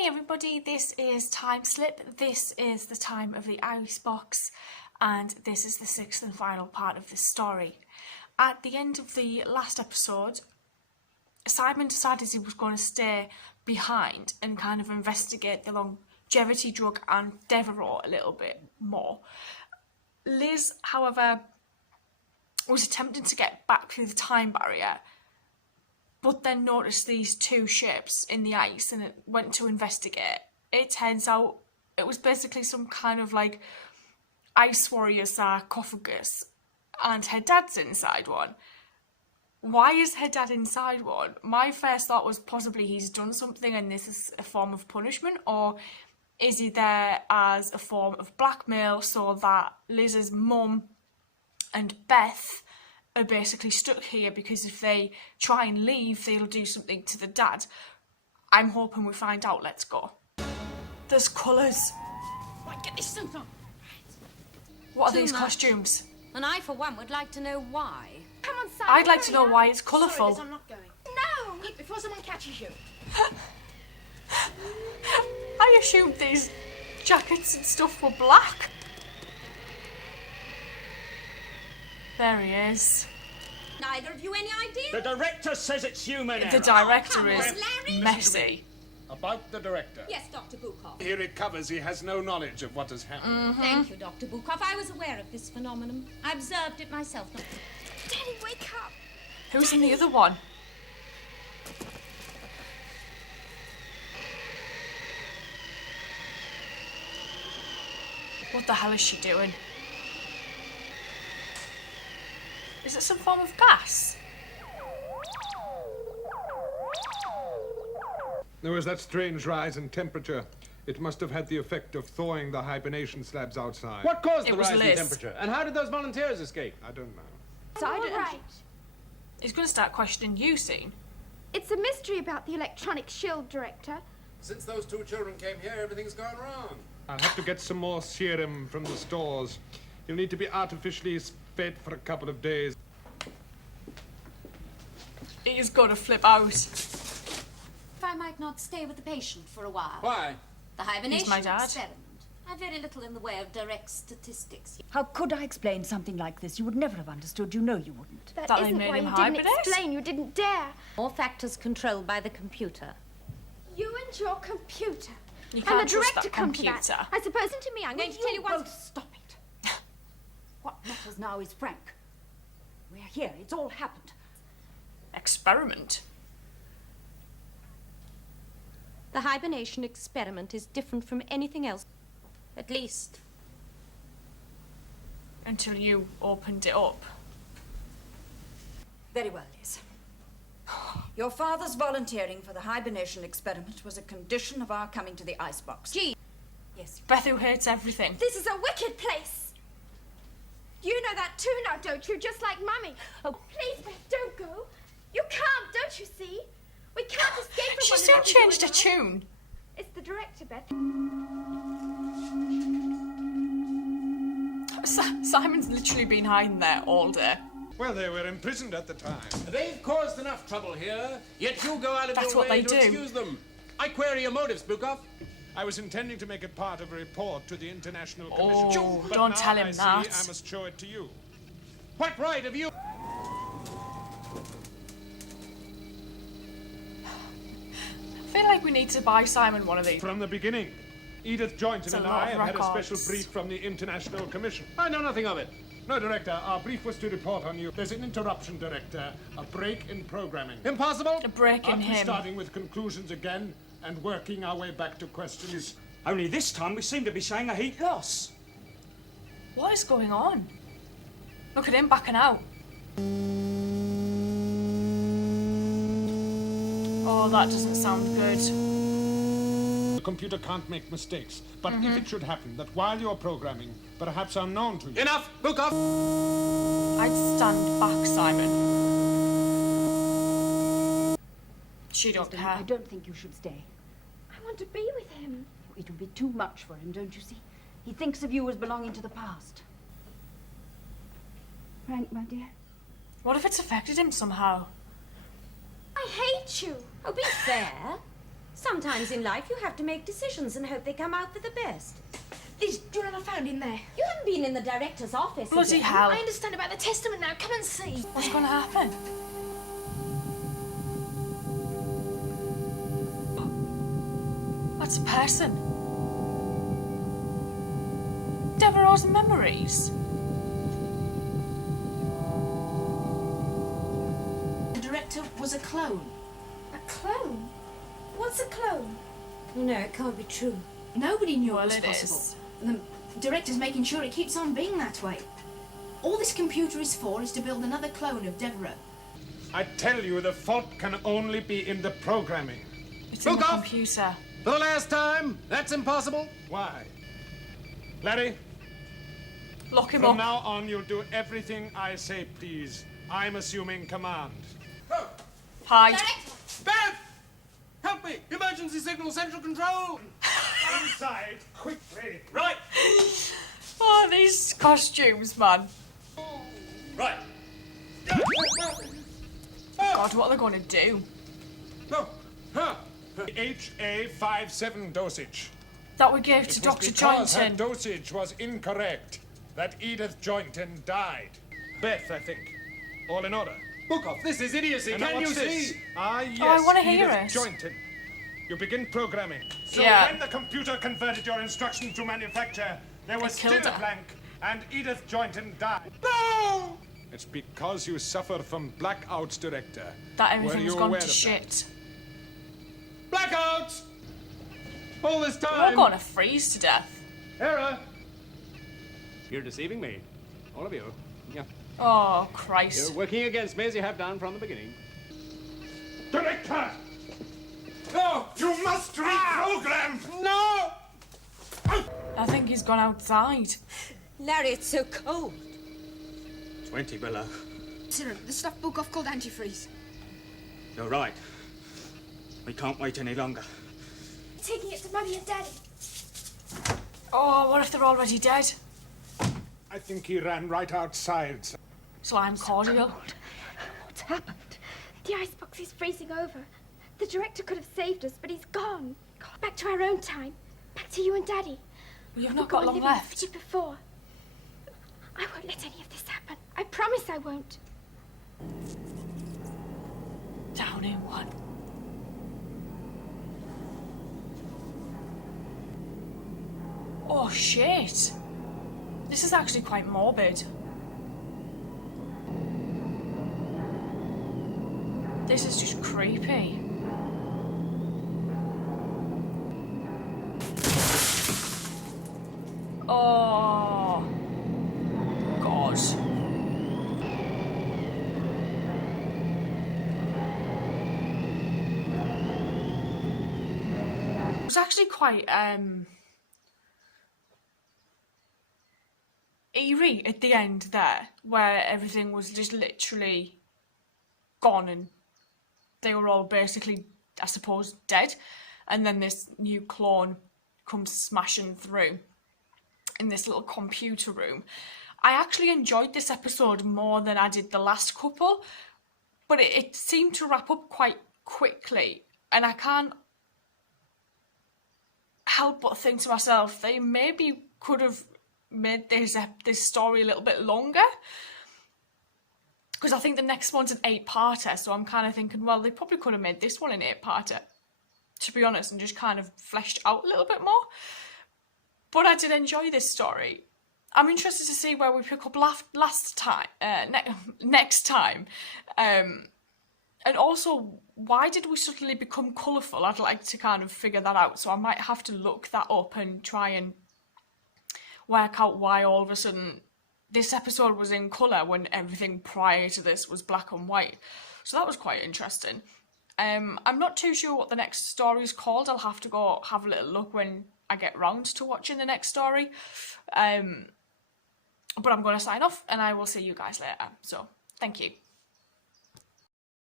Hey everybody, this is Timeslip. This is the time of the icebox, and this is the sixth and final part of this story. At the end of the last episode, Simon decided he was going to stay behind and kind of investigate the longevity drug and Devereaux a little bit more. Liz, however, was attempting to get back through the time barrier, but then noticed these two ships in the ice and it went to investigate. It turns out it was basically some kind of like ice warrior sarcophagus, and her dad's inside one. Why is her dad inside one? My first thought was possibly he's done something and this is a form of punishment, or is he there as a form of blackmail so that Liz's mum and Beth are basically stuck here because if they try and leave, they'll do something to the dad. I'm hoping we find out. Let's go. There's colours. Right, get this suit on. What are these costumes? And I, for one, would like to know why. Come on, Simon. I'd like to know why it's colourful. Sorry, Liz, I'm not going. No! Before someone catches you. I assumed these jackets and stuff were black. There he is. Neither of you any idea? The director says it's human error. The director Oh, is come on, Larry. messy. About the director. Yes, Dr. Bukov. He recovers. He has no knowledge of what has happened. Thank you, Dr. Bukov. I was aware of this phenomenon. I observed it myself. Daddy, wake up. Who's in the other one? What the hell is she doing? Is it some form of gas? There was that strange rise in temperature. It must have had the effect of thawing the hibernation slabs outside. What caused It the was rise in Liz. temperature? And how did those volunteers escape? I don't know. So all right. He's going to start questioning you soon. It's a mystery about the electronic shield, Director. Since those two children came here, everything's gone wrong. I'll have to get some more serum from the stores. You'll need to be artificially fed for a couple of days. He's going to flip out. If I might not stay with the patient for a while. Why? The hibernation my dad. experiment. I have very little in the way of direct statistics. How could I explain something like this? You would never have understood. You know you wouldn't. That That they isn't made why him you didn't hibernate? explain. You didn't dare. All factors controlled by the computer. You and your computer. You And can't the trust director that come to computer. that. I suppose. Listen to me. I'm going to tell you both once. stop it. What matters now is Frank. We're here. It's all happened. Experiment. The hibernation experiment is different from anything else. At least. Until you opened it up. Very well, Liz. Your father's volunteering for the hibernation experiment was a condition of our coming to the icebox. Gee. Yes. Beth, who hates everything. This is a wicked place. You know that too now, don't you? Just like Mummy. Oh, please, Beth, don't go. You can't, don't you see? We can't escape from She one still another, you changed her and I. tune. It's the director, Beth. Simon's literally been hiding there all day. Well, they were imprisoned at the time. They've caused enough trouble here, yet you go out of That's your what way they to do. excuse them. I query your motives, Bukov. I was intending to make it part of a report to the International Commission. Oh, but don't now tell him I see that. I must show it to you. What right have you? I feel like we need to buy Simon one of these. From the beginning, Edith Joynton It's a and lot I of have had a records. special brief from the International Commission. I know nothing of it. No, Director, our brief was to report on you. There's an interruption, Director. A break in programming. Impossible. A break in Aren't we him. starting with conclusions again and working our way back to questions? Only this time we seem to be saying a heat loss. What is going on? Look at him backing out. Oh, that doesn't sound good. The computer can't make mistakes, but if it should happen that while you're programming, perhaps unknown to you... Enough, Bukov. I'd stand back, Simon. She don't I care. don't think you should stay. I want to be with him. It would be too much for him, don't you see? He thinks of you as belonging to the past. Frank, my dear. What if it's affected him somehow? I hate you. Oh, be fair. Sometimes in life you have to make decisions and hope they come out for the best. This journal I found in there. You haven't been in the director's office. Bloody again. hell. I understand about the testament now. Come and see. What's going to happen? That's a person. Devereaux's memories. The director was a clone. A clone? What's a clone? No, it can't be true. Nobody knew Well, it was it possible. is. The director's making sure it keeps on being that way. All this computer is for is to build another clone of Devereaux. I tell you, the fault can only be in the programming. It's in the Look off. computer. For the last time? That's impossible. Why? Larry, Lock him from up. now on you'll do everything I say, please. I'm assuming command. Hide. Beth! Help me! Emergency signal central control! Inside, quickly. Right! Oh, these costumes, man. Right! God, what are they going to do? No! Huh! HA57 dosage. That we gave to It was Dr. because her Joynton. dosage was incorrect that Edith Joynton died. Beth, I think. All in order. Book off! This is idiocy! And now Can you what's this? see? Ah, yes, I wanna hear Edith it. Joynton. You begin programming. So Yeah. when the computer converted your instructions to manufacture, there was They killed still a her. blank, and Edith Joynton died. No! It's because you suffer from blackouts, Director. That Were everything's you gone aware to of that? shit. Blackouts! All this We're all time! going to freeze to death. Error! You're deceiving me. All of you. Yeah. Oh, You're Christ. working against me as you have done from the beginning. Director! No! You must reprogram! No! I think he's gone outside. Larry, it's so cold. 20 below. Cyril, the stuff Bukov called antifreeze. You're right. We can't wait any longer. Taking it to Mummy and Daddy. Oh, what if they're already dead? I think he ran right outside. Slime cordial. What's happened? The icebox is freezing over. The director could have saved us, but he's gone. Back to our own time. Back to you and Daddy. Well, you've We'll not go got on long living as we left. did before. I won't let any of this happen. I promise I won't. Down in one. Oh, shit. This is actually quite morbid. This is just creepy. Oh, God. It was actually quite eerie at the end there, where everything was just literally gone and they were all basically, I suppose, dead. And then this new clone comes smashing through in this little computer room. I actually enjoyed this episode more than I did the last couple, but it seemed to wrap up quite quickly. And I can't help but think to myself, they maybe could have made this story a little bit longer. Because I think the next one's an 8-parter, so I'm kind of thinking, well, they probably could have made this one an 8-parter, to be honest, and just kind of fleshed out a little bit more. But I did enjoy this story. I'm interested to see where we pick up next time. And also, why did we suddenly become colourful? I'd like to kind of figure that out, so I might have to look that up and try and work out why all of a sudden this episode was in colour when everything prior to this was black and white. So that was quite interesting. I'm not too sure what the next story is called. I'll have to go have a little look when I get round to watching the next story. But I'm going to sign off and I will see you guys later. So, thank you.